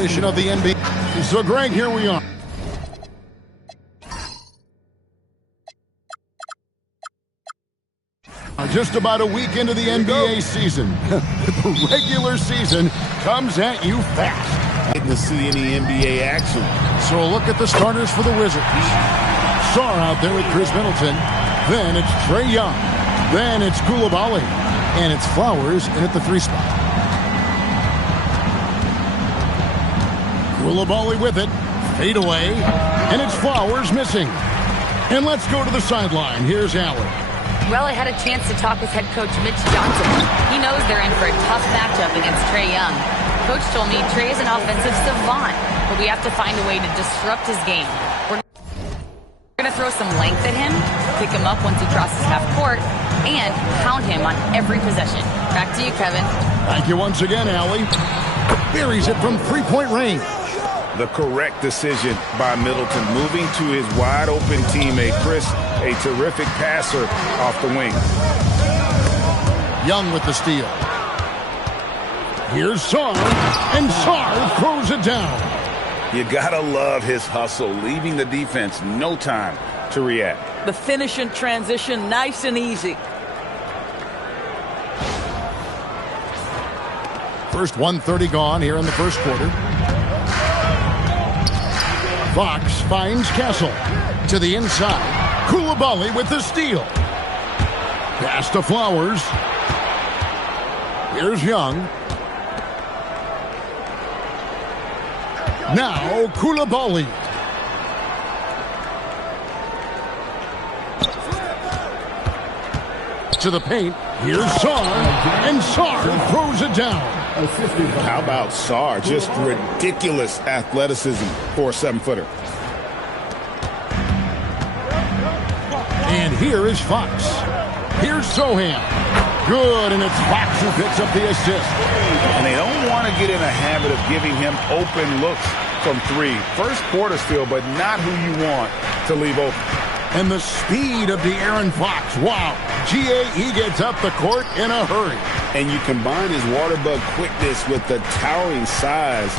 edition of the NBA. So, Greg, here we are. Just about a week into the NBA season. The regular season comes at you fast. Getting to see any NBA action. So a look at the starters for the Wizards. Sarr out there with Chris Middleton. Then it's Trae Young. Then it's Coulibaly. And it's Flowers in at the 3 spot. Coulibaly with it. Fade away. And it's Flowers missing. And let's go to the sideline. Here's Allen. Well, I had a chance to talk with head coach Mitch Johnson. He knows they're in for a tough matchup against Trae Young. Coach told me Trae is an offensive savant, but we have to find a way to disrupt his game. We're going to throw some length at him, pick him up once he crosses half court, and pound him on every possession. Back to you, Kevin. Thank you once again, Allie. Buries it from 3-point range. The correct decision by Middleton, moving to his wide-open teammate, Chris, a terrific passer off the wing. Young with the steal. Here's Sarr, and Sarr throws it down. You gotta love his hustle, leaving the defense no time to react. The finish in transition, nice and easy. First 1:30 gone here in the first quarter. Fox finds Castle to the inside. Coulibaly with the steal. Pass to Flowers. Here's Young. Now Coulibaly. To the paint. Here's Sarr. And Sarr throws it down. How about Sarr? Just ridiculous athleticism for a 7-footer. And here is Fox. Here's Sohan. Good, and it's Fox who picks up the assist. And they don't want to get in a habit of giving him open looks from 3. First quarter still, but not who you want to leave open. And the speed of De'Aaron Fox. Wow. He gets up the court in a hurry. And you combine his waterbug quickness with the towering size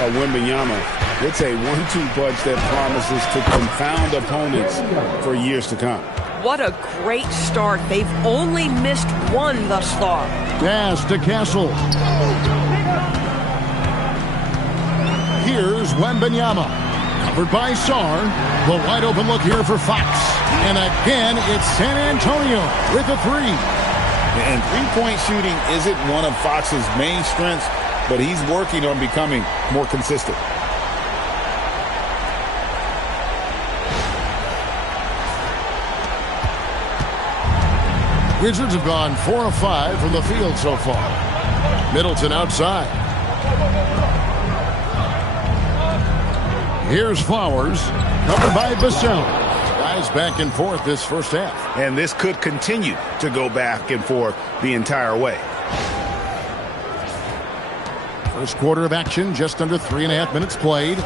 of Wembanyama. It's a 1-2 punch that promises to confound opponents for years to come. What a great start. They've only missed one thus far. Pass to Castle. Here's Wembanyama. Covered by Sarr. The wide open look here for Fox. And again, it's San Antonio with a 3. And three-point shooting isn't one of Fox's main strengths, but he's working on becoming more consistent. Wizards have gone 4 of 5 from the field so far. Middleton outside. Here's Flowers, covered by Vassell. Guys back and forth this first half. And this could continue to go back and forth the entire way. First quarter of action, just under 3.5 minutes played.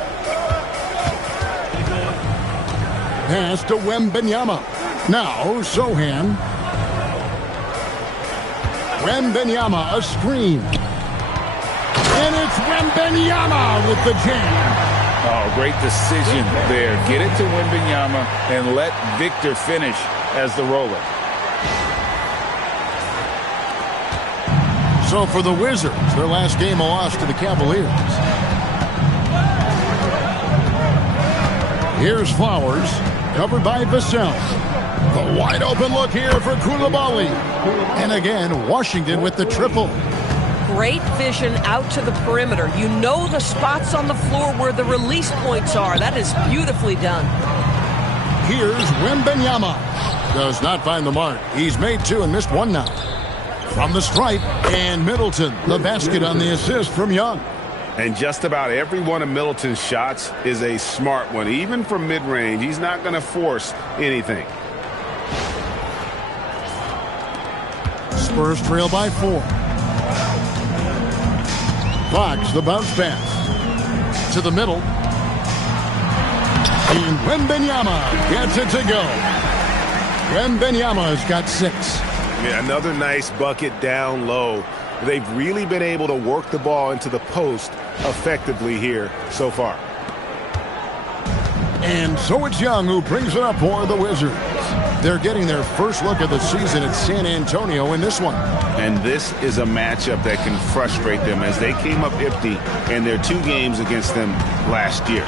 Pass to Wembanyama. Now Sohan. Wembanyama, a screen. And it's Wembanyama with the jam. Oh, great decision there. Get it to Wembanyama and let Victor finish as the roller. So for the Wizards, their last game a loss to the Cavaliers. Here's Flowers, covered by Vassell. The wide open look here for Coulibaly. And again, Washington with the triple. Great vision out to the perimeter. You know the spots on the floor where the release points are. That is beautifully done. Here's Wembanyama. Does not find the mark. He's made 2 and missed 1 now. From the stripe, and Middleton, the basket on the assist from Young. And just about every one of Middleton's shots is a smart one. Even from mid-range, he's not going to force anything. Spurs trail by 4. Fox, the bounce pass. To the middle. And Wembanyama gets it to go. Wembanyama's got 6. Yeah, another nice bucket down low. They've really been able to work the ball into the post effectively here so far. And so it's Young who brings it up for the Wizards. They're getting their first look of the season at San Antonio in this one. And this is a matchup that can frustrate them as they came up empty in their 2 games against them last year.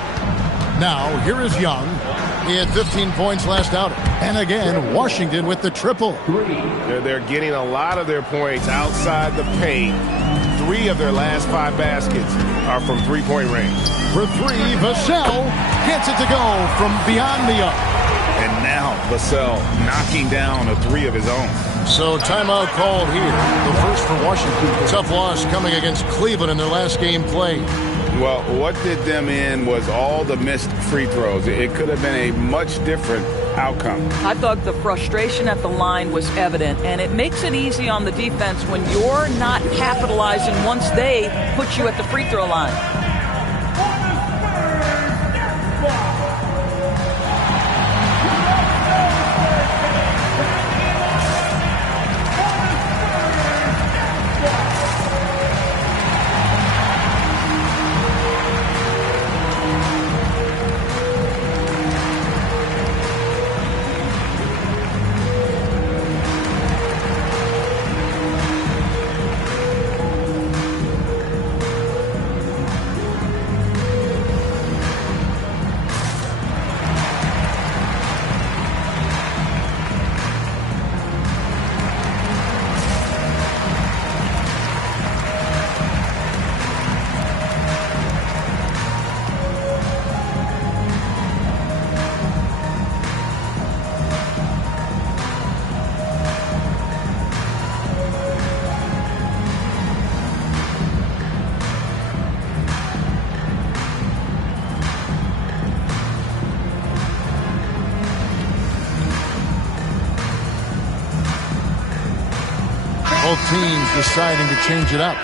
Now, here is Young. He had 15 points last outing. And again, Washington with the triple. They're getting a lot of their points outside the paint. 3 of their last 5 baskets are from three-point range. For 3, Vassell gets it to go from beyond the arc. And now Vassell knocking down a 3 of his own. So timeout called here. The first for Washington. Tough loss coming against Cleveland in their last game played. Well, what did them in was all the missed free throws. It could have been a much different outcome. I thought the frustration at the line was evident, and it makes it easy on the defense when you're not capitalizing once they put you at the free throw line. Both teams deciding to change it up.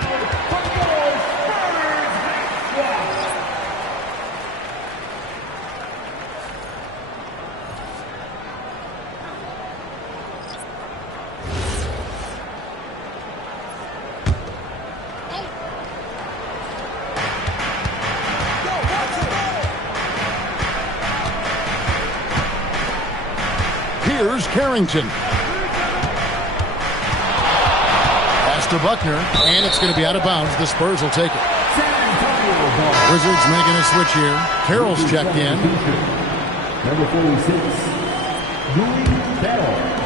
Here's Carrington. To Buckner, and it's going to be out of bounds. The Spurs will take it. Wizards making a switch here. Carroll's checked in. Number 46,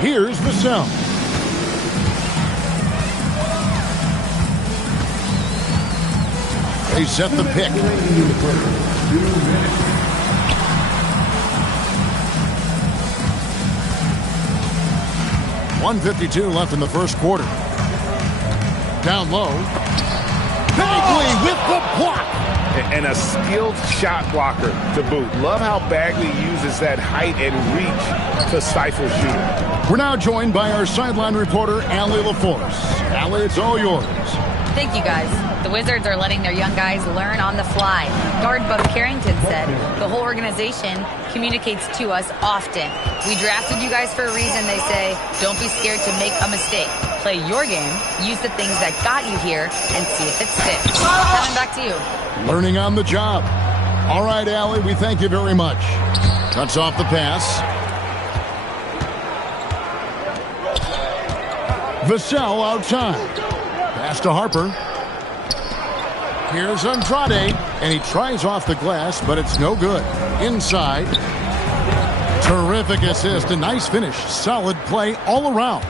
Here's Vassell. They set the pick. 1:52 left in the first quarter. Down low. Bagley with the block. And a skilled shot blocker to boot. Love how Bagley uses that height and reach to stifle shooting. We're now joined by our sideline reporter, Allie LaForce. Allie, it's all yours. Thank you, guys. The Wizards are letting their young guys learn on the fly. Guard Bub Carrington said, the whole organization communicates to us often. We drafted you guys for a reason, they say. Don't be scared to make a mistake. Play your game, use the things that got you here, and see if it sticks. Coming back to you. Learning on the job. All right, Allie, we thank you very much. Cuts off the pass. Vassell outside. Pass to Harper. Here's Andrade, and he tries off the glass, but it's no good. Inside. Terrific assist, a nice finish. Solid play all around.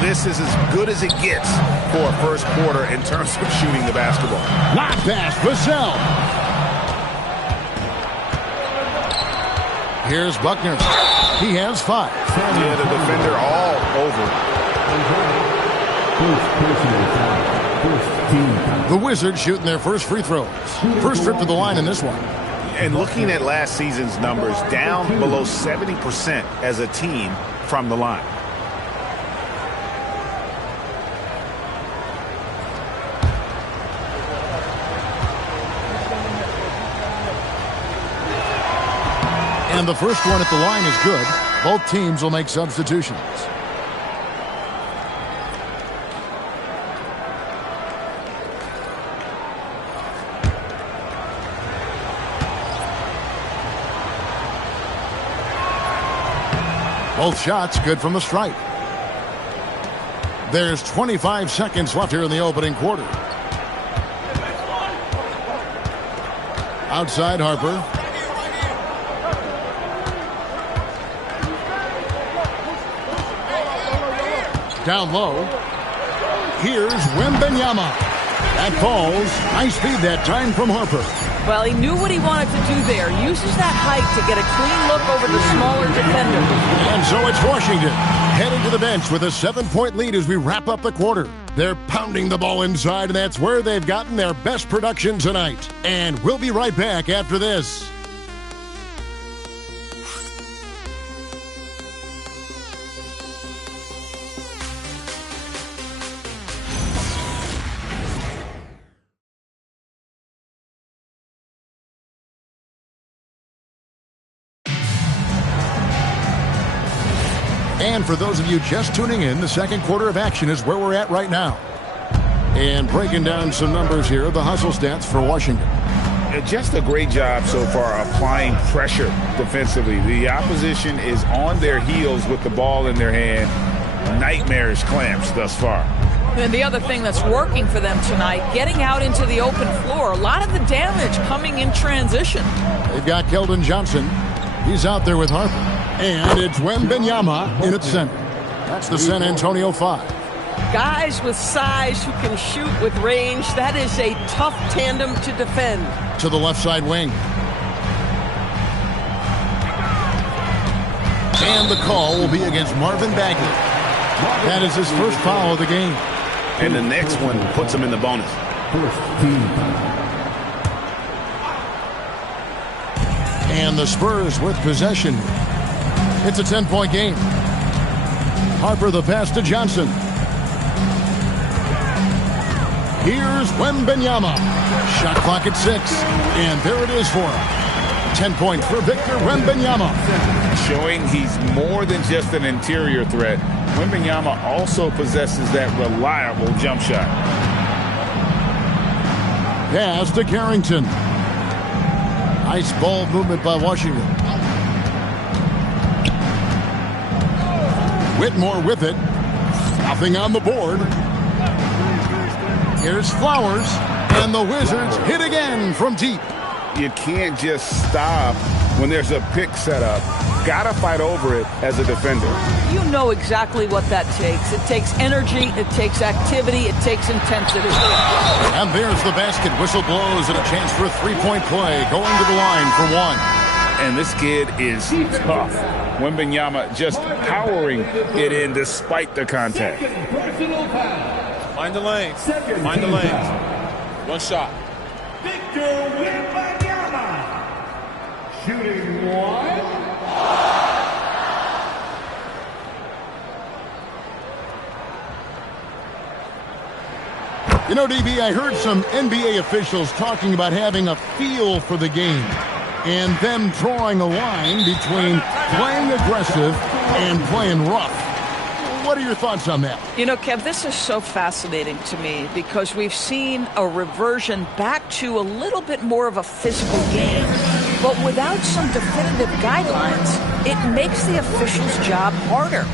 This is as good as it gets for a first quarter in terms of shooting the basketball. Lock pass, Vassell. Here's Buckner. He has 5. Yeah, the defender all over. The Wizards shooting their first free throws. First trip to the line in this one. And looking at last season's numbers, down below 70% as a team from the line. And the first one at the line is good. Both teams will make substitutions. Both shots good from the stripe. There's 25 seconds left here in the opening quarter. Outside Harper. Down low. Here's Wembanyama. That falls. Nice feed that time from Harper. Well, he knew what he wanted to do there. Uses that height to get a clean look over the smaller defender. And so it's Washington headed to the bench with a 7-point lead as we wrap up the quarter. They're pounding the ball inside, and that's where they've gotten their best production tonight. And we'll be right back after this. And for those of you just tuning in, the second quarter of action is where we're at right now. And breaking down some numbers here, the hustle stats for Washington. Just a great job so far applying pressure defensively. The opposition is on their heels with the ball in their hand. Nightmarish clamps thus far. And the other thing that's working for them tonight, getting out into the open floor. A lot of the damage coming in transition. They've got Keldon Johnson. He's out there with Harper. And it's Wembanyama in at center. That's the San Antonio 5. Guys with size who can shoot with range. That is a tough tandem to defend. To the left side wing. And the call will be against Marvin Bagley. That is his first foul of the game. And the next one puts him in the bonus. And the Spurs with possession. It's a 10-point game. Harper the pass to Johnson. Here's Wembanyama. Shot clock at 6. And there it is for him. 10 points for Victor Wembanyama. Showing he's more than just an interior threat. Wembanyama also possesses that reliable jump shot. Pass to Carrington. Nice ball movement by Washington. Whitmore with it. Nothing on the board. Here's Flowers. And the Wizards hit again from deep. You can't just stop when there's a pick set up. Gotta fight over it as a defender. You know exactly what that takes. It takes energy, it takes activity, it takes intensity. And there's the basket. Whistle blows and a chance for a three-point play. Going to the line for one. And this kid is tough. Wembanyama just powering it in despite the contact. Mind the lanes. Mind the lanes. One shot. Victor Wembanyama. Shooting one. You know, DB, I heard some NBA officials talking about having a feel for the game and them drawing a line between playing aggressive and playing rough. What are your thoughts on that? You know, Kev, this is so fascinating to me because we've seen a reversion back to a little bit more of a physical game. But without some definitive guidelines, it makes the officials' job harder.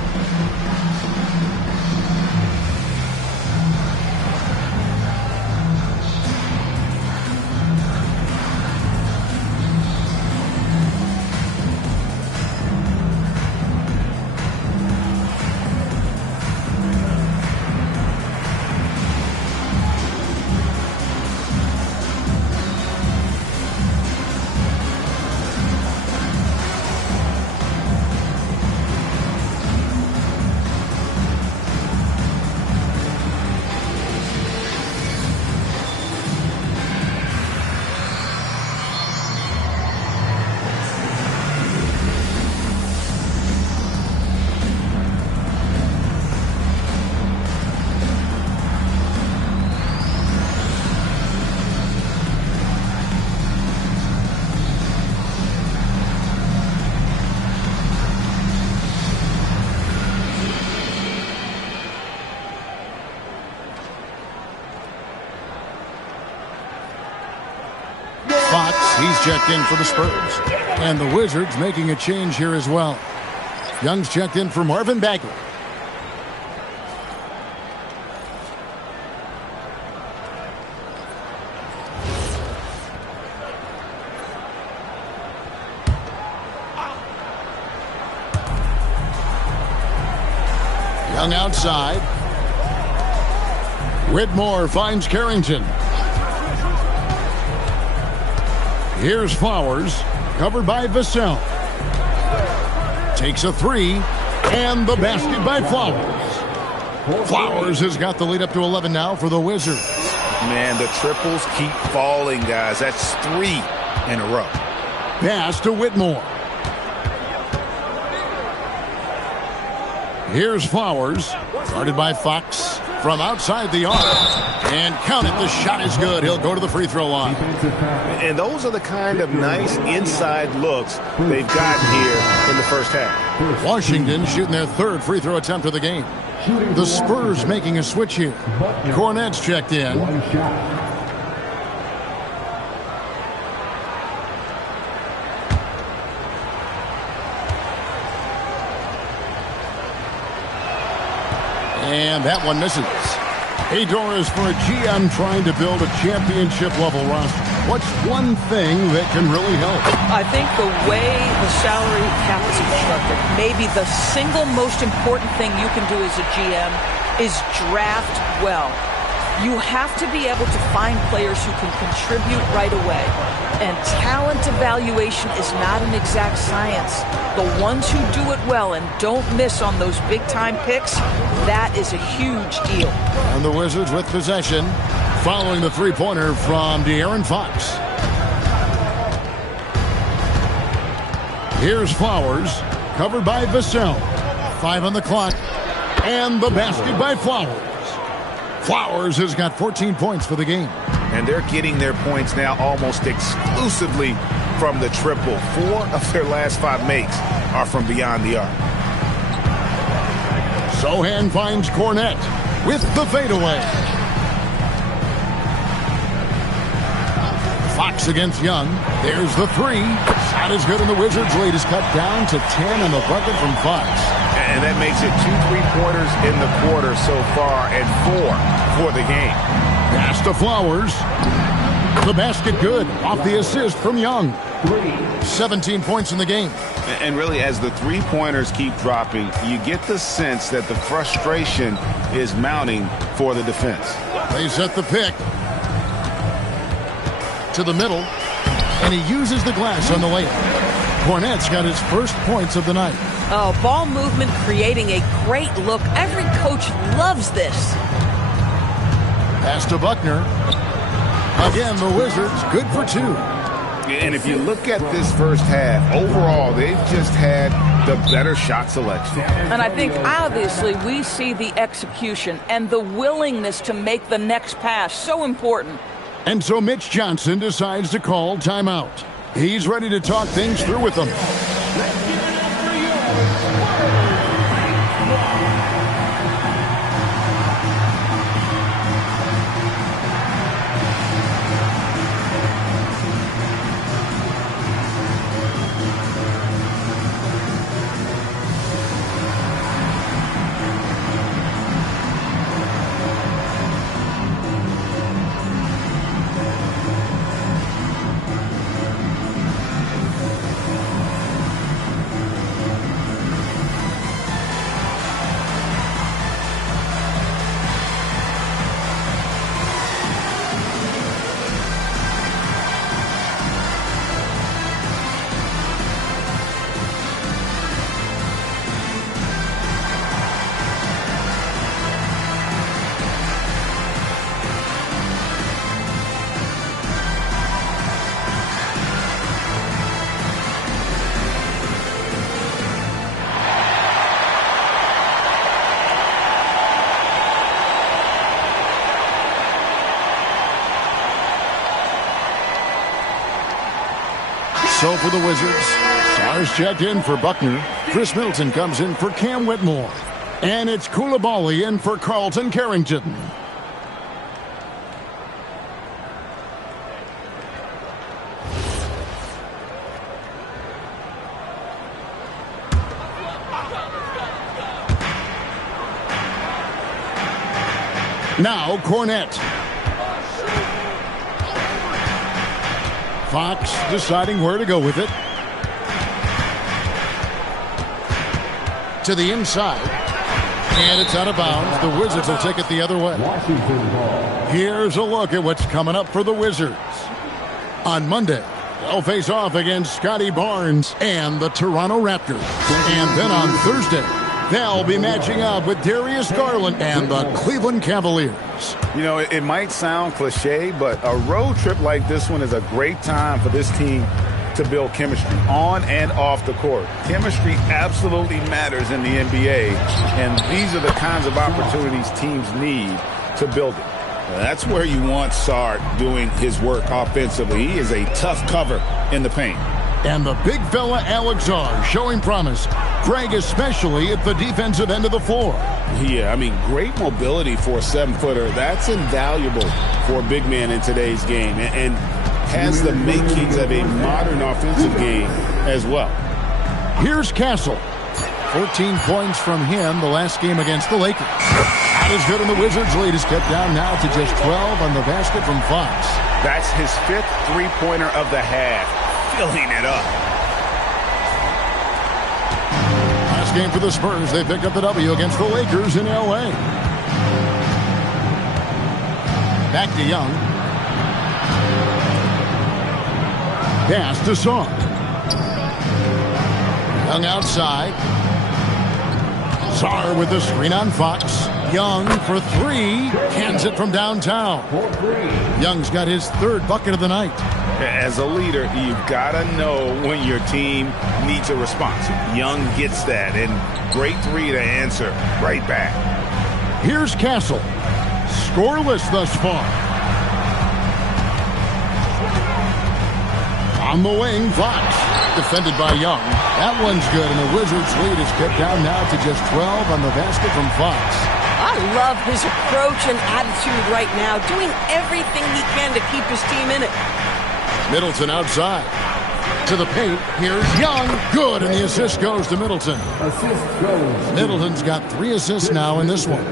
He's checked in for the Spurs. And the Wizards making a change here as well. Young's checked in for Marvin Bagley. Young outside. Whitmore finds Carrington. Here's Flowers, covered by Vassell. Takes a three, and the basket by Flowers. Flowers has got the lead up to 11 now for the Wizards. Man, the triples keep falling, guys. That's 3 in a row. Pass to Whitmore. Here's Flowers, guarded by Fox from outside the arc. And count it, the shot is good. He'll go to the free throw line. And those are the kind of nice inside looks they've gotten here in the first half. Washington shooting their 3rd free throw attempt of the game. The Spurs making a switch here. Cornette's checked in. And that one misses. Hey, Doris, for a GM trying to build a championship-level roster, what's one thing that can really help? I think the way the salary cap is constructed, maybe the single most important thing you can do as a GM is draft well. You have to be able to find players who can contribute right away. And talent evaluation is not an exact science. The ones who do it well and don't miss on those big-time picks, that is a huge deal. And the Wizards with possession, following the three-pointer from De'Aaron Fox. Here's Flowers, covered by Vassell. 5 on the clock, and the basket by Flowers. Flowers has got 14 points for the game. And they're getting their points now almost exclusively from the triple. 4 of their last 5 makes are from beyond the arc. Sohan finds Cornette with the fadeaway. Fox against Young. There's the 3. Shot is good, and the Wizards' lead is cut down to 10 on the bucket from Fox. And that makes it 2 3-pointers in the quarter so far and 4 for the game. Pass to Flowers. The basket good off the assist from Young. 17 points in the game. And really, as the 3-pointers keep dropping, you get the sense that the frustration is mounting for the defense. They set the pick to the middle, and he uses the glass on the layup. Cornette's got his first points of the night. Oh, ball movement creating a great look. Every coach loves this. Pass to Buckner. Again, the Wizards good for 2. And if you look at this first half, overall, they've just had the better shot selection. And I think, obviously, we see the execution and the willingness to make the next pass so important. And so Mitch Johnson decides to call timeout. He's ready to talk things through with them. So for the Wizards, Stars checked in for Buckner. Chris Middleton comes in for Cam Whitmore. And it's Koulibaly in for Carlton Carrington. Now Cornette. Fox deciding where to go with it. To the inside. And it's out of bounds. The Wizards will take it the other way. Here's a look at what's coming up for the Wizards. On Monday, they'll face off against Scotty Barnes and the Toronto Raptors. And then on Thursday, they'll be matching up with Darius Garland and the Cleveland Cavaliers. You know, it might sound cliche, but a road trip like this one is a great time for this team to build chemistry on and off the court. Chemistry absolutely matters in the NBA, and these are the kinds of opportunities teams need to build it. That's where you want Sard doing his work offensively. He is a tough cover in the paint. And the big fella Alex Zar showing promise. Greg especially at the defensive end of the floor. Yeah, I mean, great mobility for a 7-footer. That's invaluable for a big man in today's game, and has the makings of a modern offensive game as well. Here's Castle. 14 points from him the last game against the Lakers. That is good, and the Wizards' lead is kept down now to just 12 on the basket from Fox. That's his 5th three-pointer of the half. Filling it up. Last game for the Spurs, they picked up the W against the Lakers in L.A. Back to Young. Pass to Song. Young outside. Sar with the screen on Fox. Young for three. Cans it from downtown. Young's got his 3rd bucket of the night. As a leader, you've got to know when your team needs a response. Young gets that, and great three to answer right back. Here's Castle. Scoreless thus far. On the wing, Fox. Defended by Young. That one's good, and the Wizards' lead is kept down now to just 12 on the basket from Fox. I love his approach and attitude right now, doing everything he can to keep his team in it. Middleton outside. To the paint. Here's Young. Good, and the assist goes to Middleton. Middleton's got 3 assists now in this one.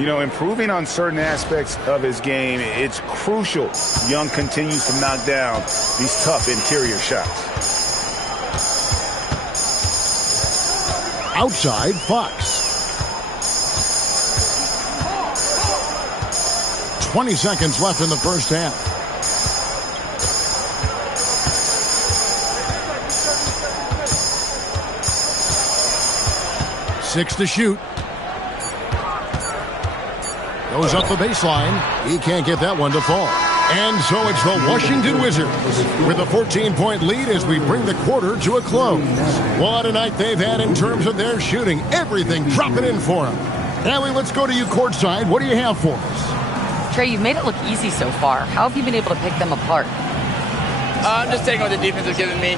You know, improving on certain aspects of his game, it's crucial Young continues to knock down these tough interior shots. Outside, Fox. 20 seconds left in the first half. Six to shoot. Goes up the baseline. He can't get that one to fall. And so it's the Washington Wizards with a 14-point lead as we bring the quarter to a close. What a night they've had in terms of their shooting. Everything dropping in for them. Ellie, let's go to you courtside. What do you have for us? Trey, you've made it look easy so far. How have you been able to pick them apart? I'm just taking what the defense is giving me.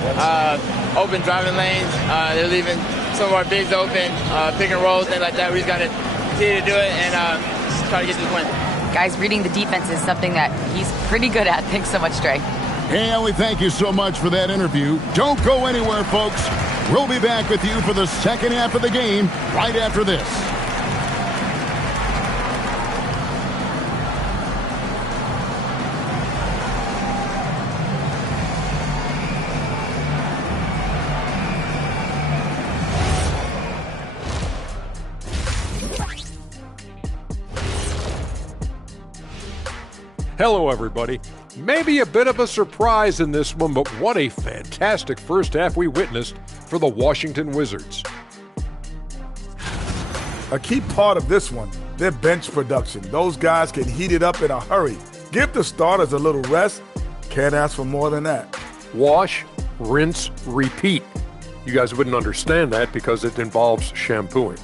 Open driving lanes. They're leaving some of our bigs open, pick and rolls, things like that. We just got to continue to do it and try to get this win. Guys, reading the defense is something that he's pretty good at. Thanks so much, Trey. Hey, Ellie, thank you so much for that interview. Don't go anywhere, folks. We'll be back with you for the second half of the game right after this. Hello, everybody. Maybe a bit of a surprise in this one, but what a fantastic first half we witnessed for the Washington Wizards. A key part of this one, their bench production. Those guys can heat it up in a hurry. Give the starters a little rest. Can't ask for more than that. Wash, rinse, repeat. You guys wouldn't understand that because it involves shampooing.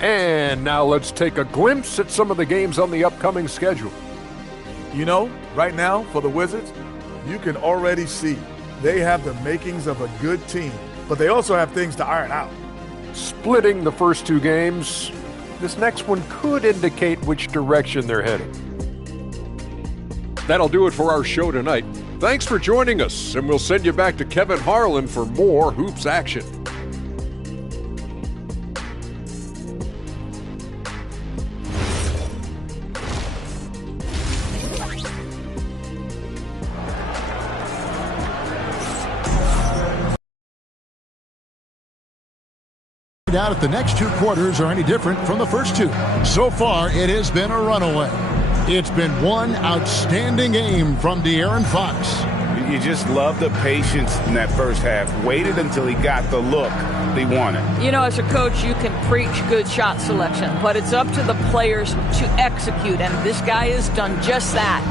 And now let's take a glimpse at some of the games on the upcoming schedule. You know, right now for the Wizards, you can already see they have the makings of a good team, but they also have things to iron out. Splitting the first 2 games, this next one could indicate which direction they're heading. That'll do it for our show tonight. Thanks for joining us, and we'll send you back to Kevin Harlan for more Hoops action. Out if the next two quarters are any different from the first two. So far, it has been a runaway. It's been one outstanding game from De'Aaron Fox. You just love the patience in that first half. Waited until he got the look he wanted. You know, as a coach, you can preach good shot selection, but it's up to the players to execute, and this guy has done just that.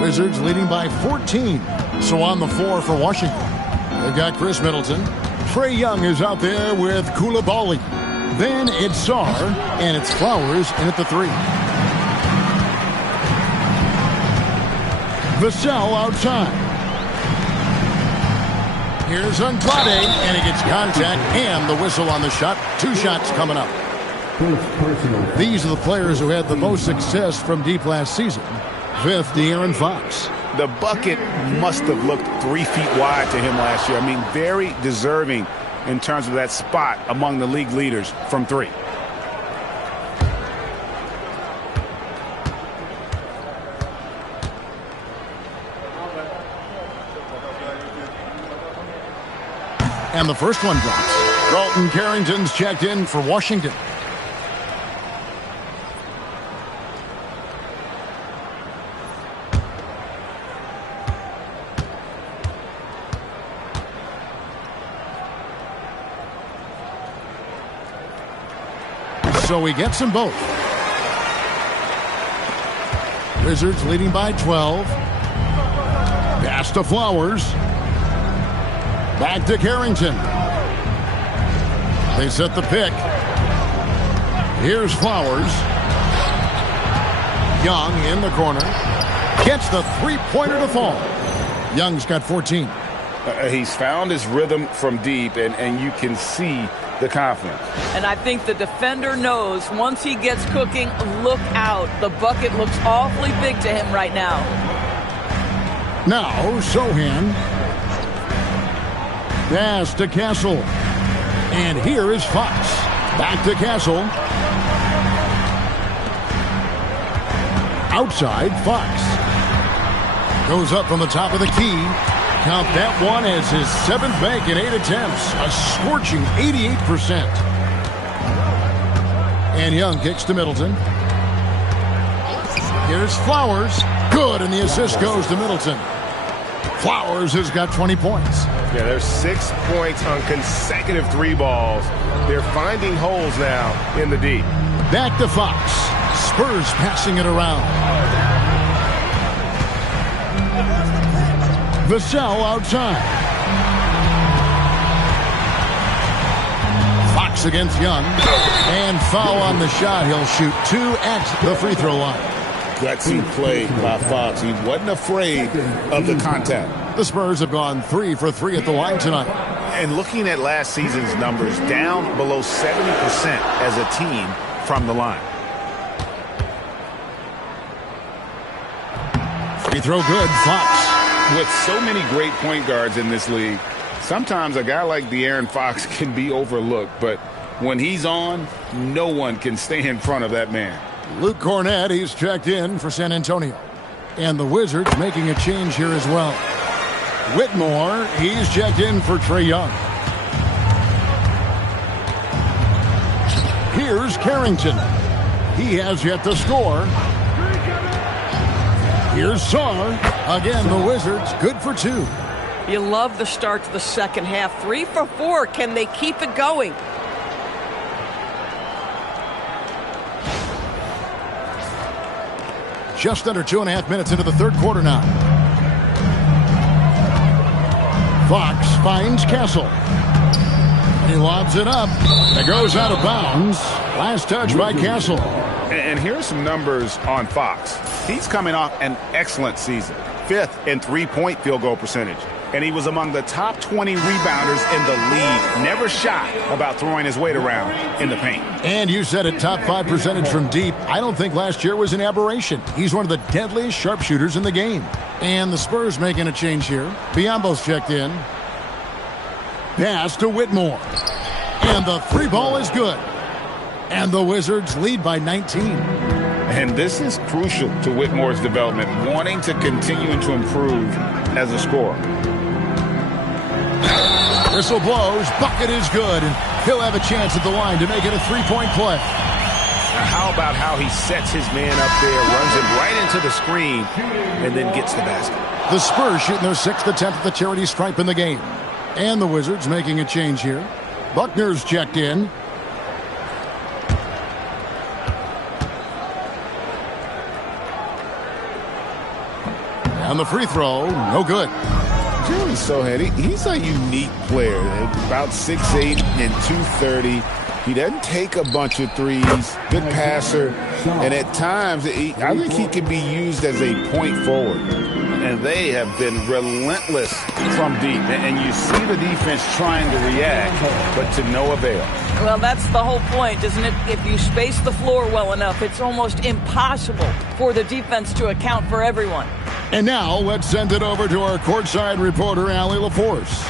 Wizards leading by 14. So on the floor for Washington, they've got Chris Middleton. Trae Young is out there with Koulibaly. Then it's Sarr, and it's Flowers in at the 3. Vassell outside. Here's Andrade, and he gets contact and the whistle on the shot. 2 shots coming up. These are the players who had the most success from deep last season. 5th, De'Aaron Fox. The bucket must have looked 3 feet wide to him last year. I mean, very deserving in terms of that spot among the league leaders from 3. And the first one drops. Dalton Carrington's checked in for Washington. So he gets them both. Wizards leading by 12. Pass to Flowers. Back to Carrington. They set the pick. Here's Flowers. Young in the corner. Gets the three-pointer to fall. Young's got 14. He's found his rhythm from deep, and you can see the confidence. And I think the defender knows once he gets cooking, look out. The bucket looks awfully big to him right now. Now, Sohan. Pass to Castle. And here is Fox. Back to Castle. Outside, Fox. Goes up from the top of the key. Count that one as his 7th make in 8 attempts. A scorching 88%. And Young kicks to Middleton. Here's Flowers. Good, and the assist goes to Middleton. Flowers has got 20 points. Yeah, there's 6 points on consecutive 3 balls. They're finding holes now in the D. Back to Fox. Spurs passing it around. Vassell outside. Fox against Young. And foul on the shot. He'll shoot 2 at the free throw line. Gutsy play by Fox. He wasn't afraid of the contact. The Spurs have gone 3 for 3 at the line tonight. And looking at last season's numbers, down below 70% as a team from the line. Free throw good, Fox. With so many great point guards in this league, sometimes a guy like De'Aaron Fox can be overlooked, but when he's on, no one can stay in front of that man. Luke Cornett, he's checked in for San Antonio. And the Wizards making a change here as well. Whitmore, he's checked in for Trae Young. Here's Carrington. He has yet to score. Here's Sarr. Again, the Wizards good for 2. You love the start to the second half. 3 for 4. Can they keep it going? Just under 2.5 minutes into the third quarter now. Fox finds Castle. He lobs it up. It goes out of bounds. Last touch by Castle. And here's some numbers on Fox. He's coming off an excellent season. 5th in three-point field goal percentage. And he was among the top 20 rebounders in the league. Never shy about throwing his weight around in the paint. And you said it, top 5 percentage from deep. I don't think last year was an aberration. He's one of the deadliest sharpshooters in the game. And the Spurs making a change here. Biyombo's checked in. Pass to Whitmore. And the 3 ball is good. And the Wizards lead by 19. And this is crucial to Whitmore's development, wanting to continue to improve as a scorer. Whistle blows. Bucket is good. And he'll have a chance at the line to make it a three-point play. Now how about how he sets his man up there, runs him right into the screen, and then gets the basket. The Spurs shooting their 6th attempt at the charity stripe in the game. And the Wizards making a change here. Buckner's checked in. And the free throw, no good. Jeremy Sohan, he's a unique player. About 6'8" and 230. He doesn't take a bunch of threes. Good passer. And at times, I think he can be used as a point forward. And they have been relentless from deep. And you see the defense trying to react, but to no avail. Well, that's the whole point, isn't it? If you space the floor well enough, it's almost impossible for the defense to account for everyone. And now let's send it over to our courtside reporter, Allie LaForce.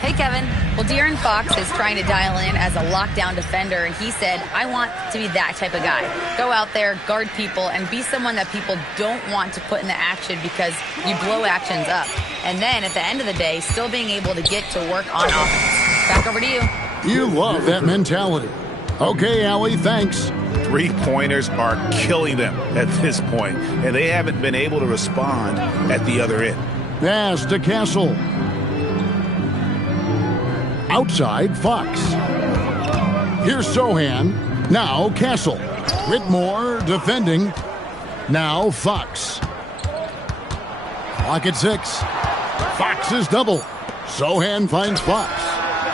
Hey, Kevin. Well, De'Aaron Fox is trying to dial in as a lockdown defender, and he said, I want to be that type of guy. Go out there, guard people, and be someone that people don't want to put in the action because you blow actions up. And then at the end of the day, still being able to get to work on offense. Back over to you. You love that mentality. Okay, Allie, thanks. Three-pointers are killing them at this point, and they haven't been able to respond at the other end. Pass to Castle. Outside, Fox. Here's Sohan. Now Castle. Whitmore defending. Now Fox. Clock at 6. Fox is double. Sohan finds Fox.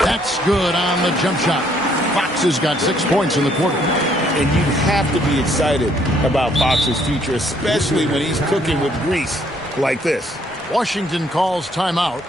That's good on the jump shot. Fox has got 6 points in the quarter. And you have to be excited about Fox's future, especially when he's cooking with grease like this. Washington calls timeout.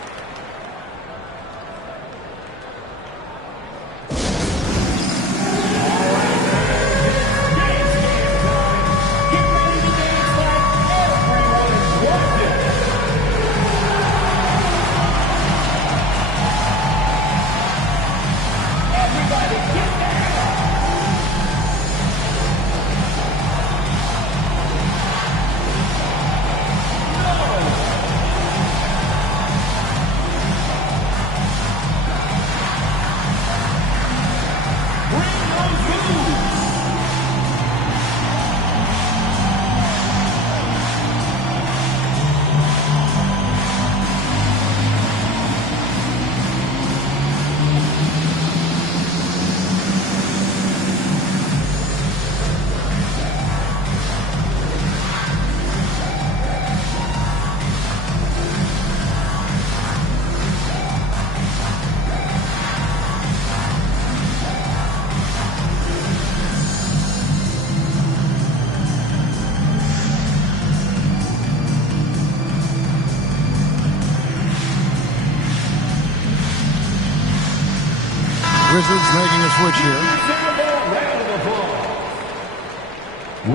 Wizards making a switch here.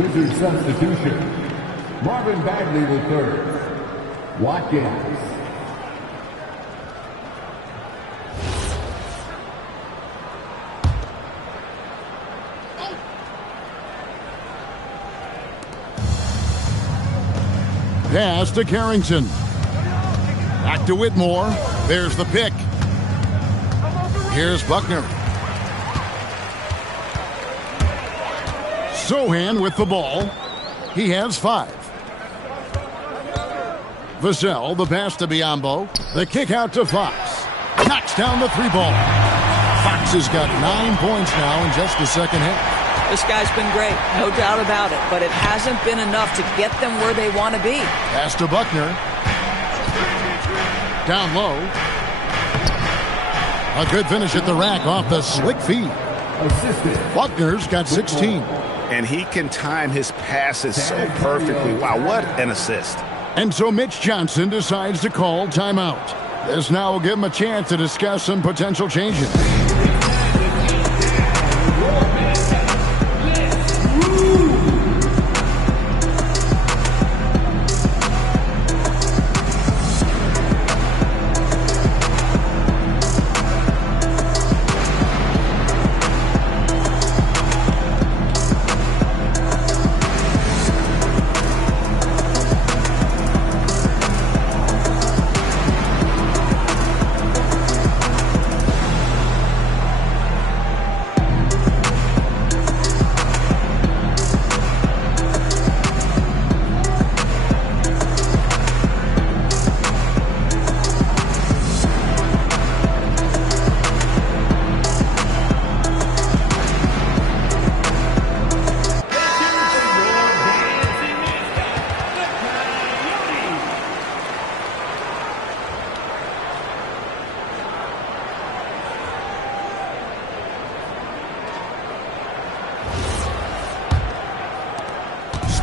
Wizards substitution. Marvin Bagley the third. Watkins. Pass to Carrington. Back to Whitmore. There's the pick. Here's Buckner. Sohan with the ball. He has 5. Vassell, the pass to Biyombo. The kick out to Fox. Knocks down the 3-ball. Fox has got 9 points now in just the second half. This guy's been great, no doubt about it, but it hasn't been enough to get them where they want to be. Pass to Buckner. Down low. A good finish at the rack off the slick feed. Buckner's got 16. And he can time his passes so perfectly. Wow, what an assist. And so Mitch Johnson decides to call timeout. This now will give him a chance to discuss some potential changes.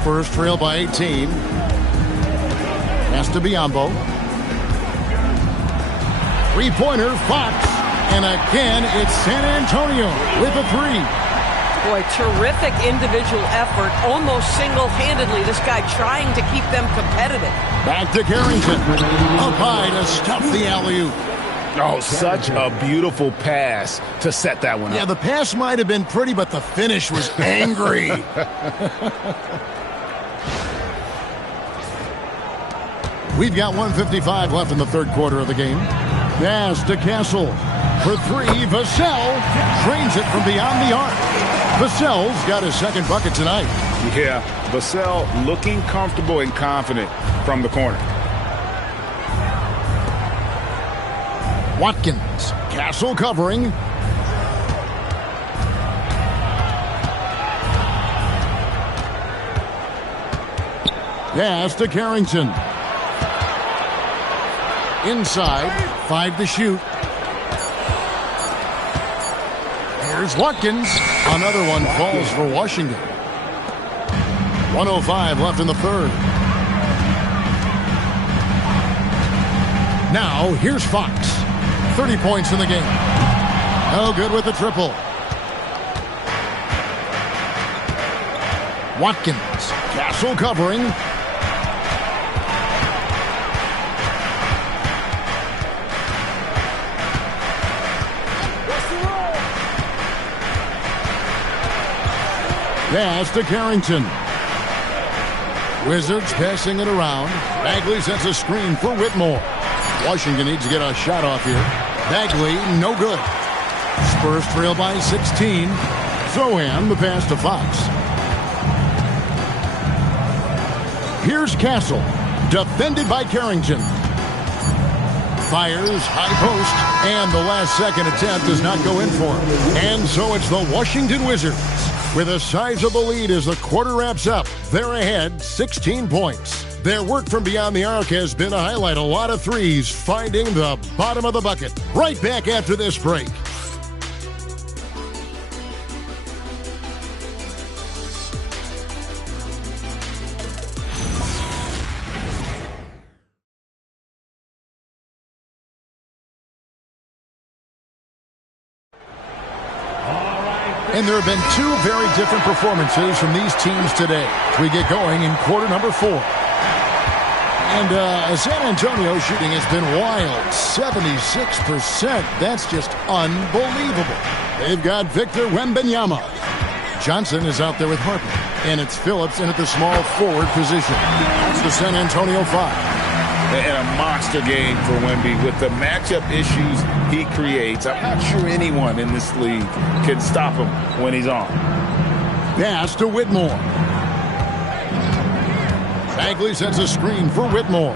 Spurs trail by 18. Pass to Biyombo. Three-pointer, Fox. And again, it's San Antonio with a three. Boy, terrific individual effort, almost single-handedly. This guy trying to keep them competitive. Back to Carrington. Up high to stuff the alley-oop. Oh, such a beautiful pass to set that one up. Yeah, the pass might have been pretty, but the finish was angry. We've got 1:55 left in the third quarter of the game. Pass to Castle. For three, Vassell drains it from beyond the arc. Vassell's got his second bucket tonight. Yeah, Vassell looking comfortable and confident from the corner. Watkins. Castle covering. Pass to Carrington. Inside, 5 to shoot. Here's Watkins. Another one falls for Washington. 1:05 left in the third. Now, here's Fox. 30 points in the game. No good with the triple. Watkins. Castle covering. Pass to Carrington. Wizards passing it around. Bagley sets a screen for Whitmore. Washington needs to get a shot off here. Bagley, no good. Spurs trail by 16. Zohan, the pass to Fox. Here's Castle. Defended by Carrington. Fires, high post, and the last-second attempt does not go in for him. And so it's the Washington Wizards with a sizable lead as the quarter wraps up. They're ahead 16 points. Their work from beyond the arc has been a highlight. A lot of threes finding the bottom of the bucket. Right back after this break. And there have been two very different performances from these teams today as we get going in quarter number 4. And San Antonio shooting has been wild, 76%. That's just unbelievable. They've got Victor Wembanyama. Johnson is out there with Harper. And it's Phillips in at the small forward position. That's the San Antonio 5. And a monster game for Wemby with the matchup issues he creates. I'm not sure anyone in this league can stop him when he's on. Pass to Whitmore. Bagley sets a screen for Whitmore.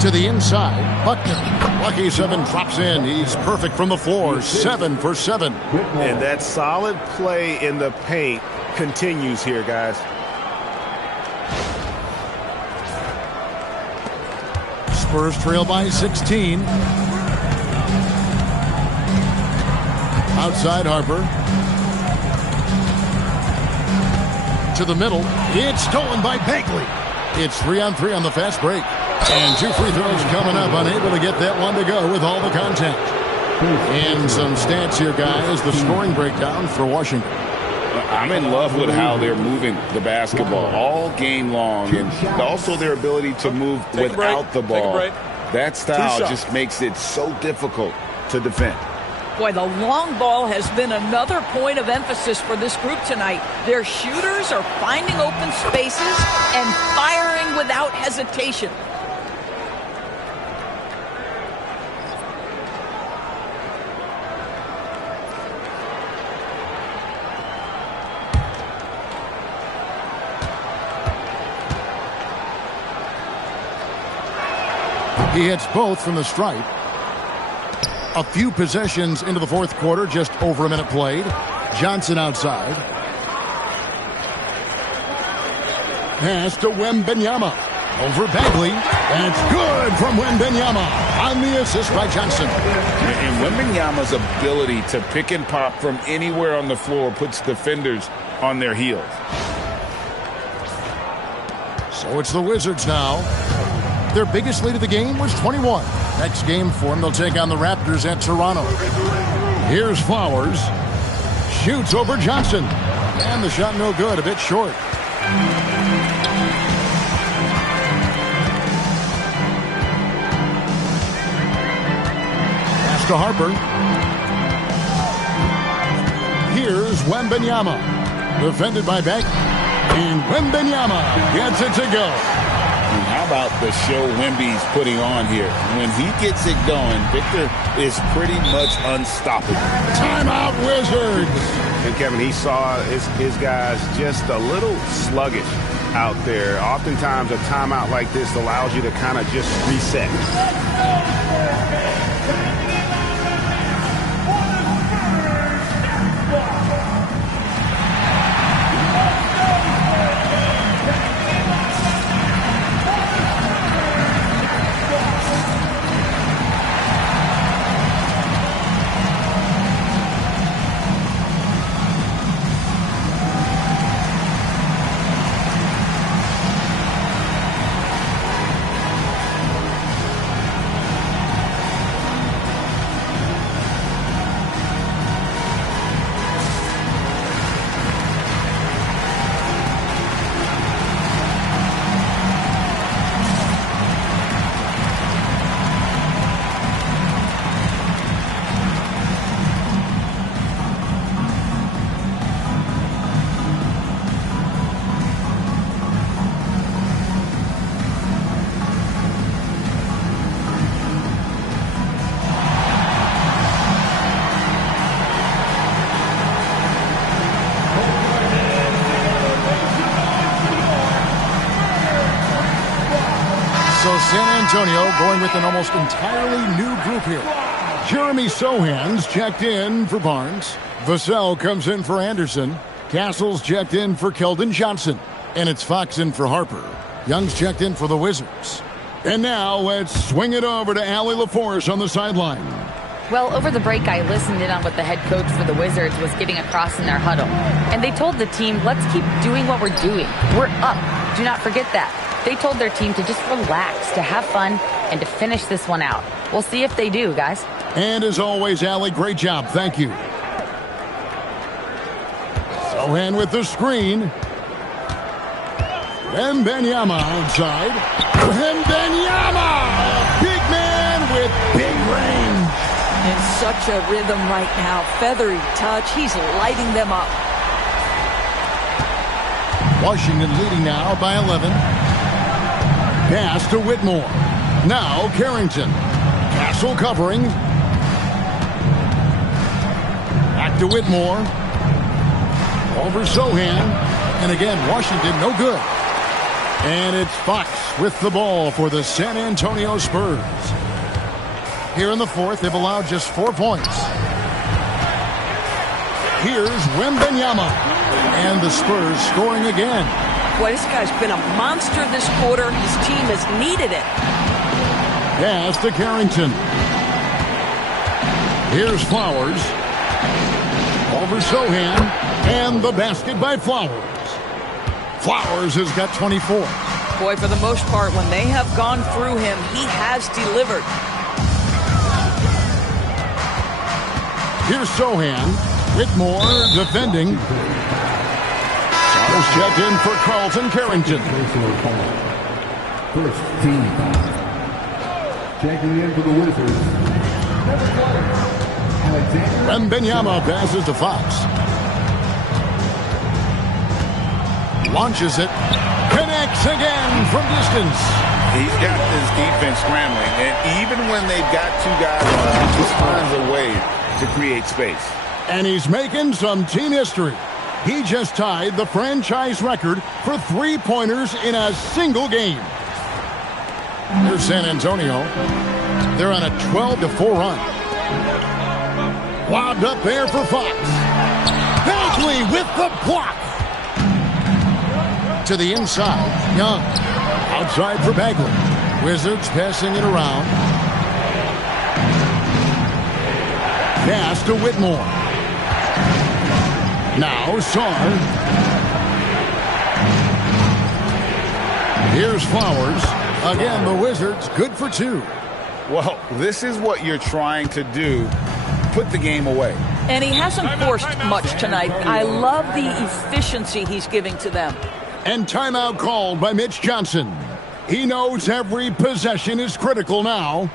To the inside, Buckner. Lucky 7 drops in. He's perfect from the floor. 7 for 7. And that solid play in the paint continues here, guys. Spurs trail by 16. Outside Harper. To the middle. It's stolen by Bagley. It's 3-on-3 on the fast break. And 2 free throws coming up. Unable to get that one to go with all the contact. And some stats here, guys. The scoring breakdown for Washington. I'm in love with how they're moving the basketball all game long, and also their ability to move without the ball. That style just makes it so difficult to defend. Boy, the long ball has been another point of emphasis for this group tonight. Their shooters are finding open spaces and firing without hesitation. He hits both from the stripe. A few possessions into the fourth quarter, just over a minute played. Johnson outside. Pass to Wembanyama. Over Bagley. That's good from Wembanyama on the assist by Johnson. And Wembanyama's ability to pick and pop from anywhere on the floor puts defenders on their heels. So it's the Wizards now. Their biggest lead of the game was 21. Next game for them, they'll take on the Raptors at Toronto. Here's Flowers. Shoots over Johnson. And the shot no good, a bit short. Pass to Harper. Here's Wembanyama. Defended by Beck. And Wembanyama gets it to go. And how about the show Wemby's putting on here? When he gets it going, Victor is pretty much unstoppable. Timeout, Wizards. And Kevin, he saw his guys just a little sluggish out there. Oftentimes a timeout like this allows you to kind of just reset. So San Antonio going with an almost entirely new group here. Jeremy Sohan's checked in for Barnes. Vassell comes in for Anderson. Castle's checked in for Keldon Johnson. And it's Fox in for Harper. Young's checked in for the Wizards. And now let's swing it over to Allie LaForce on the sideline. Well, over the break, I listened in on what the head coach for the Wizards was getting across in their huddle. And they told the team, let's keep doing what we're doing. We're up. Do not forget that. They told their team to just relax, to have fun, and to finish this one out. We'll see if they do, guys. And as always, Allie, great job. Thank you. Sohan with the screen. Wembanyama outside. Wembanyama! Big man with big range. In such a rhythm right now. Feathery touch. He's lighting them up. Washington leading now by 11. Pass to Whitmore. Now Carrington. Castle covering. Back to Whitmore. Over Sohan. And again, Washington no good. And it's Fox with the ball for the San Antonio Spurs. Here in the fourth, they've allowed just 4 points. Here's Wembanyama. And the Spurs scoring again. Boy, this guy's been a monster this quarter. His team has needed it. Pass to Carrington. Here's Flowers. Over Sohan. And the basket by Flowers. Flowers has got 24. Boy, for the most part, when they have gone through him, he has delivered. Here's Sohan. Whitmore defending. Charles checked in for Carlton Carrington. First team. Checking in for the Wizards. Wembanyama passes to Fox. Launches it. Connects again from distance. He's got this defense scrambling, and even when they've got two guys on him, he just finds a way to create space. And he's making some team history. He just tied the franchise record for three-pointers in a single game. Here's San Antonio. They're on a 12-4 run. Lobbed up there for Fox. Bagley with the block. To the inside. Young. Outside for Bagley. Wizards passing it around. Pass to Whitmore. Now Sarr. Here's Flowers. Again, the Wizards good for 2. Well, this is what you're trying to do. Put the game away. And he hasn't forced much tonight. I love the efficiency he's giving to them. And timeout called by Mitch Johnson. He knows every possession is critical now.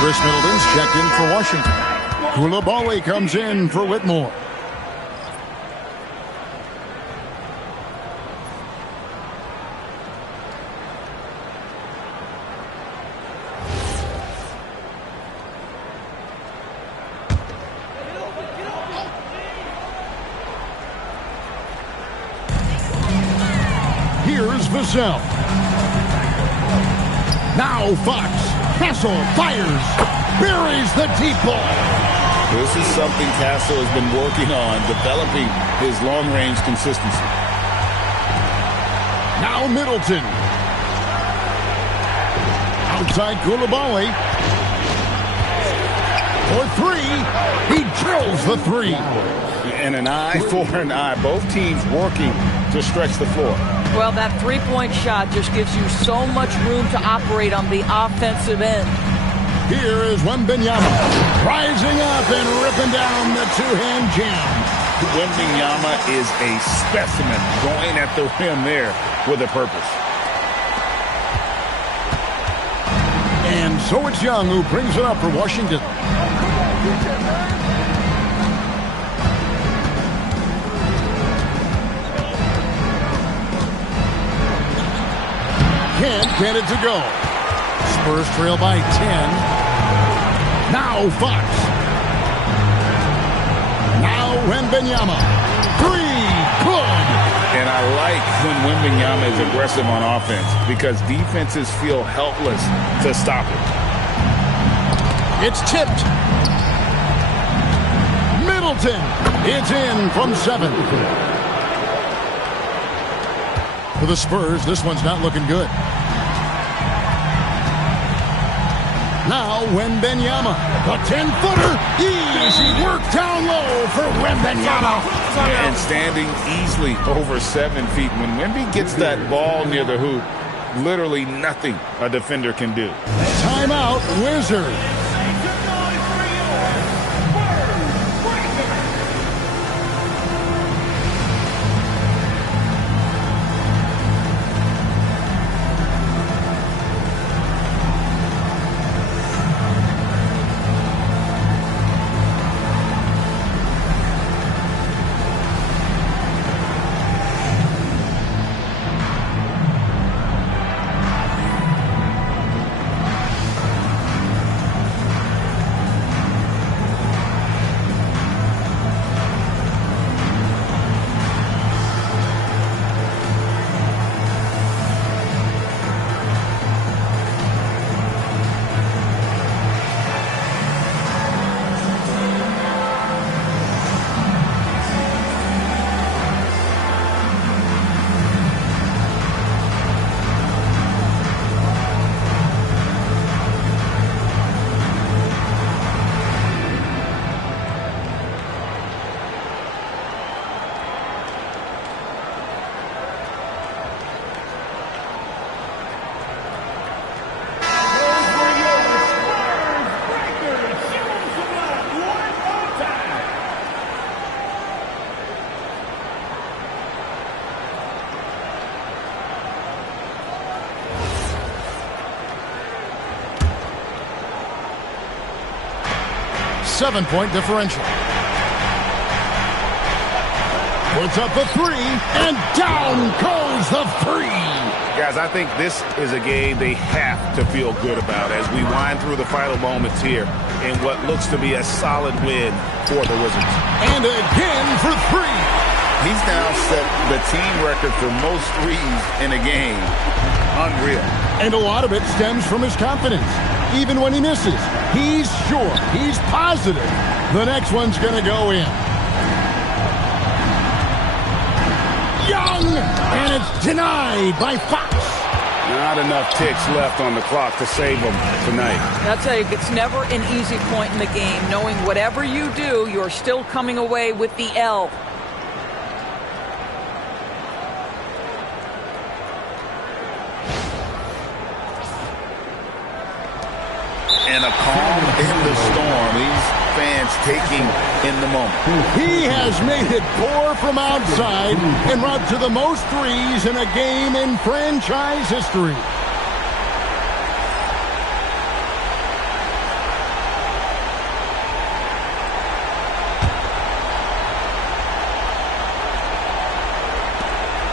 Chris Middleton's checked in for Washington. Koulibaly comes in for Whitmore. Here's Vassell. Now Fox. Castle fires. Buries the deep ball. This is something Castle has been working on, developing his long-range consistency. Now Middleton. Outside Koulibaly. For 3. He drills the 3. And an eye for an eye. Both teams working to stretch the floor. Well, that three-point shot just gives you so much room to operate on the offensive end. Here is Wembanyama rising up and ripping down the two-hand jam. Wembanyama is a specimen going at the rim there with a purpose. And so it's Young who brings it up for Washington. Can't get it to go. Spurs trail by 10. Now Fox. Now Wembanyama. 3. Good. And I like when Wembanyama is aggressive on offense because defenses feel helpless to stop it. It's tipped. Middleton. It's in from 7. For the Spurs, this one's not looking good. Now Wembanyama, a 10-footer, easy work down low for Wembanyama. And standing easily over 7 feet. When Wemby gets that ball near the hoop, literally nothing a defender can do. Timeout, Wizards. 7-point differential. Puts up a three, and down goes the three. Guys, I think this is a game they have to feel good about as we wind through the final moments here in what looks to be a solid win for the Wizards. And again for three. He's now set the team record for most threes in a game. Unreal. And a lot of it stems from his confidence. Even when he misses, he's sure, he's positive the next one's going to go in. Young, and it's denied by Fox. Not enough ticks left on the clock to save them tonight. I'll tell you, it's never an easy point in the game, knowing whatever you do, you're still coming away with the L. And a calm in the storm. These fans taking in the moment. He has made it pour from outside and route to the most threes in a game in franchise history.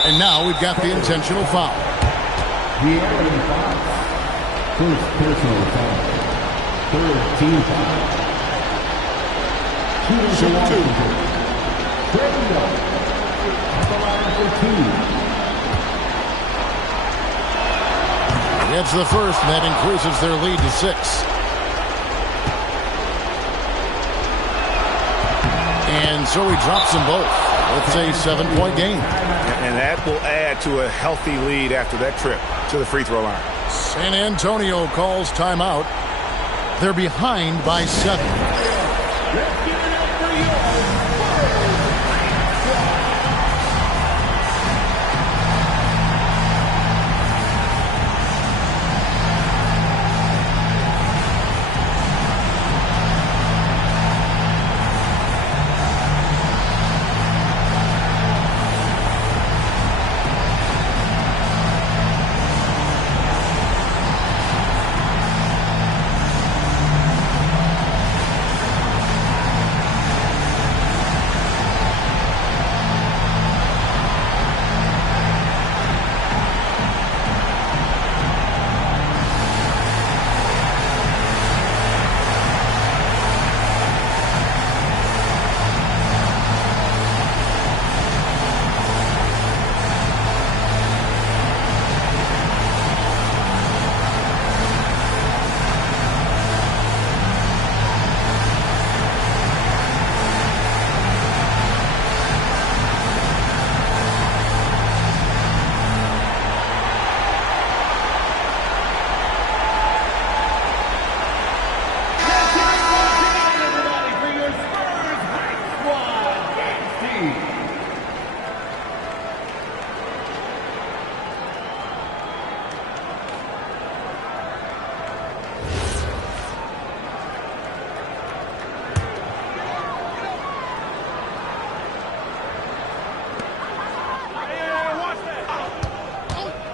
And now we've got the intentional foul. First personal foul. Third team foul. Shoot two. Gets the first, and that increases their lead to 6. And so he drops them both. It's a 7-point game. And that will add to a healthy lead after that trip to the free throw line. San Antonio calls timeout. They're behind by 7.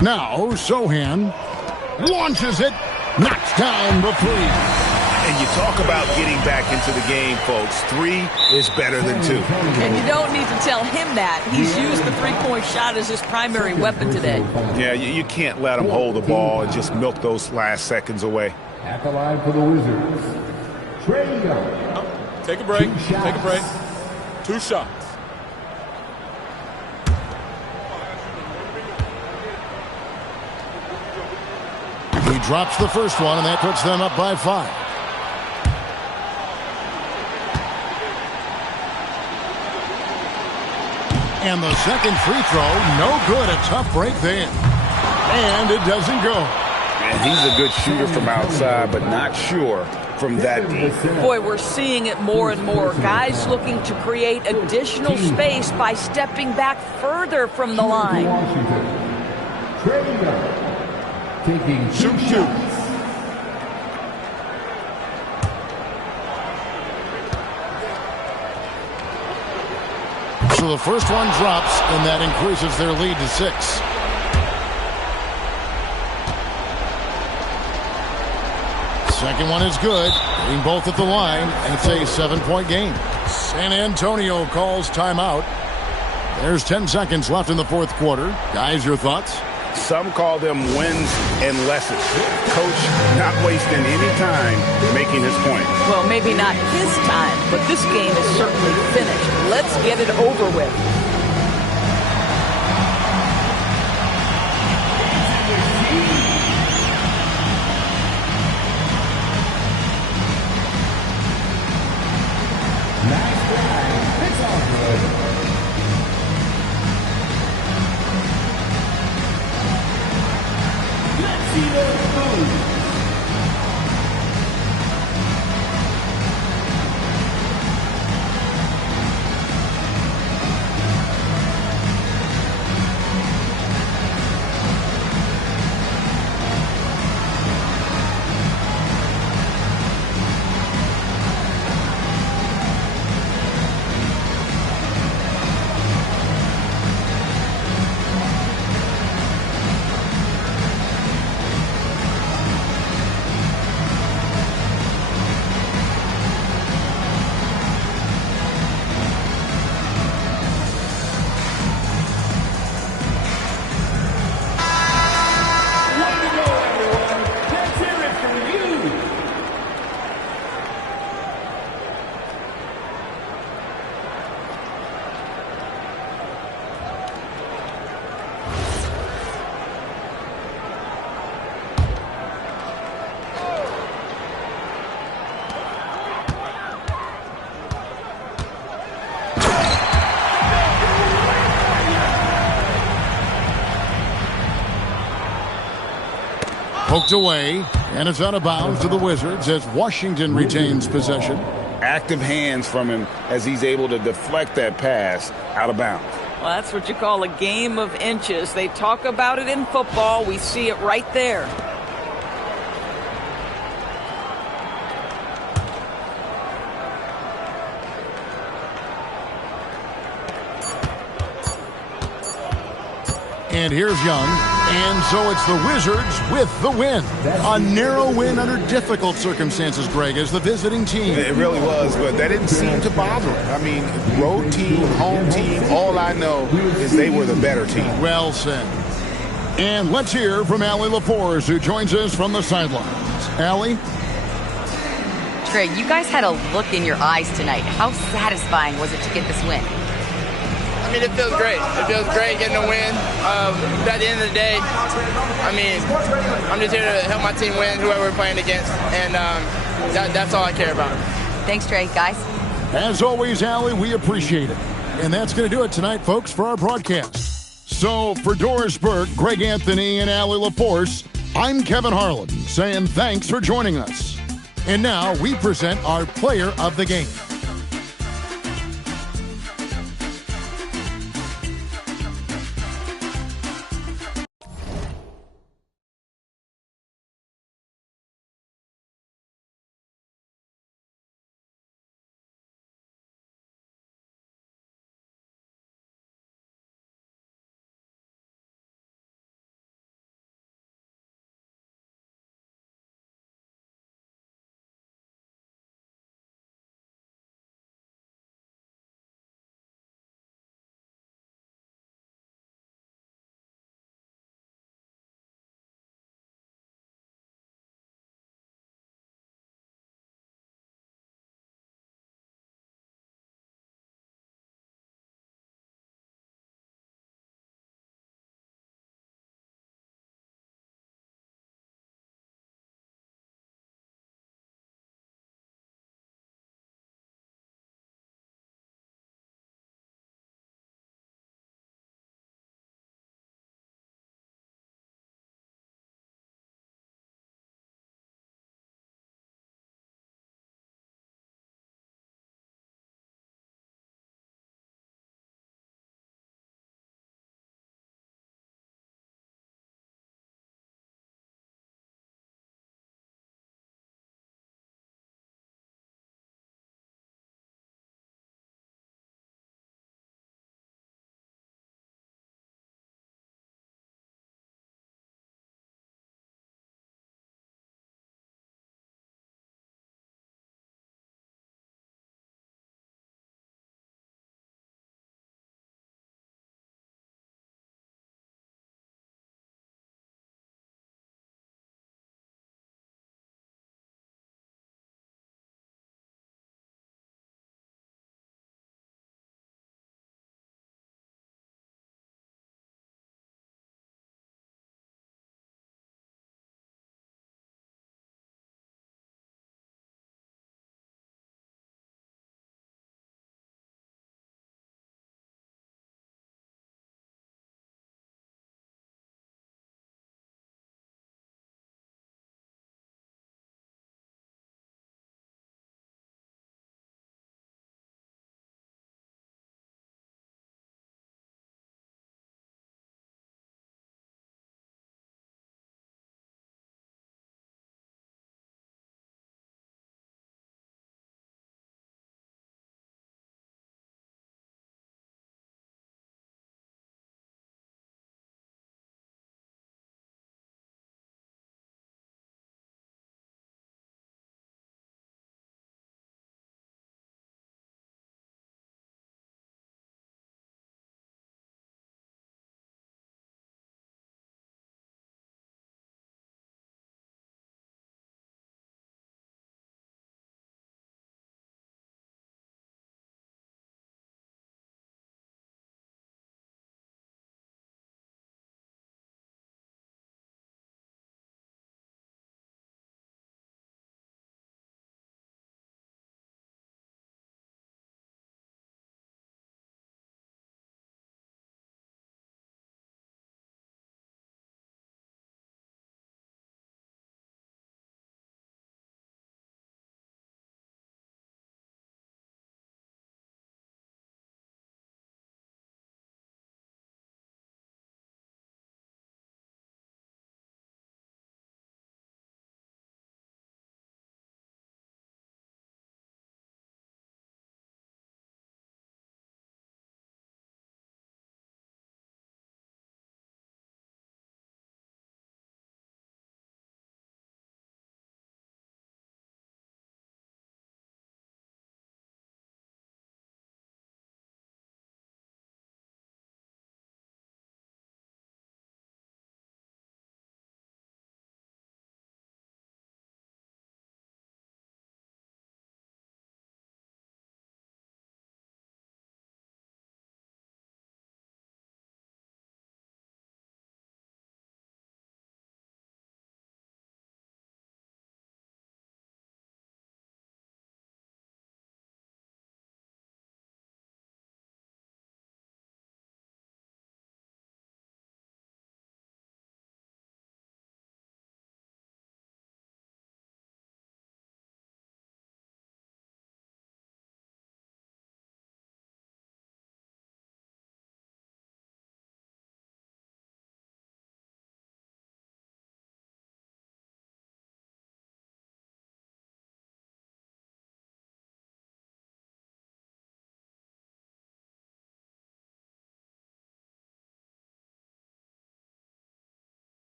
Now, Sohan launches it, knocks down the three. And you talk about getting back into the game, folks. 3 is better than 2. And you don't need to tell him that. He's used the three-point shot as his primary weapon today. Yeah, you can't let him hold the ball and just milk those last seconds away. At the line for the Wizards, Trae Young. Oh, take a break. Take a break. 2 shots. He drops the first one, and that puts them up by 5. And the second free throw, no good. A tough break there. And it doesn't go. And he's a good shooter from outside, but not sure from that deep. Boy, we're seeing it more and more. Guys looking to create additional space by stepping back further from the line. Trae Young. Taking Shoot. So the first one drops, and that increases their lead to 6. Second one is good. Getting both at the line, and it's a 7-point game. San Antonio calls timeout. There's 10 seconds left in the fourth quarter. Guys, your thoughts? Some call them wins and lessons. Coach not wasting any time making his point. Well, maybe not his time, but this game is certainly finished. Let's get it over with. Poked away, and it's out of bounds to the Wizards as Washington retains possession. Active hands from him as he's able to deflect that pass out of bounds. Well, that's what you call a game of inches. They talk about it in football. We see it right there. And here's Young. And so it's the Wizards with the win. A narrow win under difficult circumstances, Greg, as the visiting team. It really was, but that didn't seem to bother him. I mean, road team, home team, all I know is they were the better team. Well said. And let's hear from Allie LaForce, who joins us from the sidelines. Allie? Trey, you guys had a look in your eyes tonight. How satisfying was it to get this win? I mean, it feels great. It feels great getting a win. But at the end of the day, I mean, I'm just here to help my team win, whoever we're playing against, and that's all I care about. Thanks, Trey. Guys? As always, Allie, we appreciate it. And that's going to do it tonight, folks, for our broadcast. So, for Doris Burke, Greg Anthony, and Allie LaForce, I'm Kevin Harlan, saying thanks for joining us. And now we present our player of the game.